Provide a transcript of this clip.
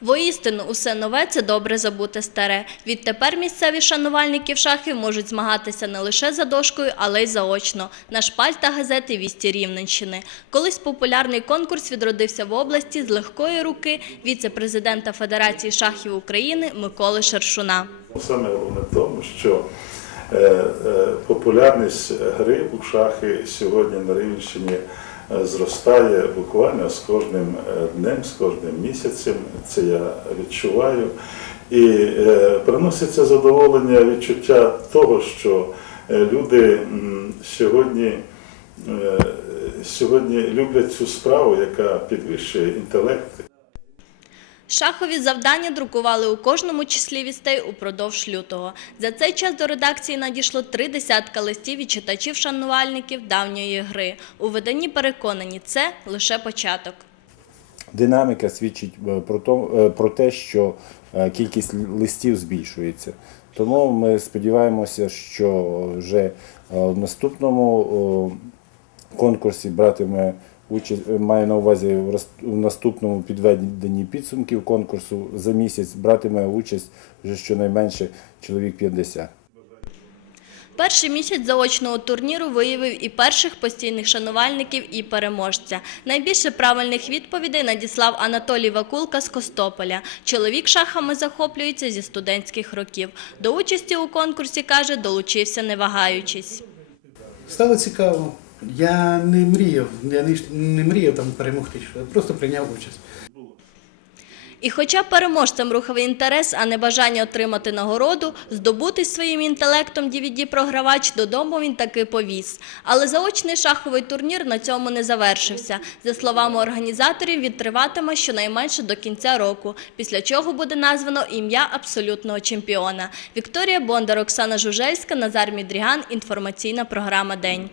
Воістину, усе нове – це добре забуте старе. Відтепер місцеві шанувальники шахів можуть змагатися не лише за дошкою, але й заочно. На шпальтах газети «Вісті Рівненщини». Колись популярний конкурс відродився в області з легкої руки віце-президента Федерації шахів України Миколи Шершуна. Саме головне в тому, що е, е, популярність гри у шахи сьогодні на Рівненщині зростає буквально з кожним е, днем, з кожним місяцем. Це я відчуваю. І е, приноситься задоволення відчуття того, що е, люди сьогодні, е, сьогодні люблять цю справу, яка підвищує інтелект Шахові завдання друкували у кожному числі вістей упродовж лютого. За цей час до редакції надійшло три десятка листів від читачів-шанувальників давньої гри. У виданні переконані, це лише початок. Динаміка свідчить е, е, про те, що е, кількість листів збільшується. Тому ми сподіваємося, що вже в наступному конкурсі братиме участь, е, маю на увазі в наступному підведенні підсумків конкурсу за місяць братиме участь вже щонайменше чоловік 50. Перший місяць заочного турніру виявив і перших постійних шанувальників, і переможця. Найбільше правильних відповідей надіслав Анатолій Вакулка з Костополя. Чоловік шахами захоплюється зі студентських років. До участі у конкурсі, каже, долучився не вагаючись. Стало цікаво. Я не мріяв, я не, не мріяв там перемогти, просто прийняв участь. І хоча переможцем рухав інтерес, а не бажання отримати нагороду, здобутий своїм інтелектом DVD-програвач додому він таки повіз. Але заочний шаховий турнір на цьому не завершився. За словами організаторів, він триватиме щонайменше до кінця року, після чого буде названо ім'я абсолютного чемпіона. Вікторія Бондар, Оксана Жужельська, Назар Мідріган. Інформаційна програма «День».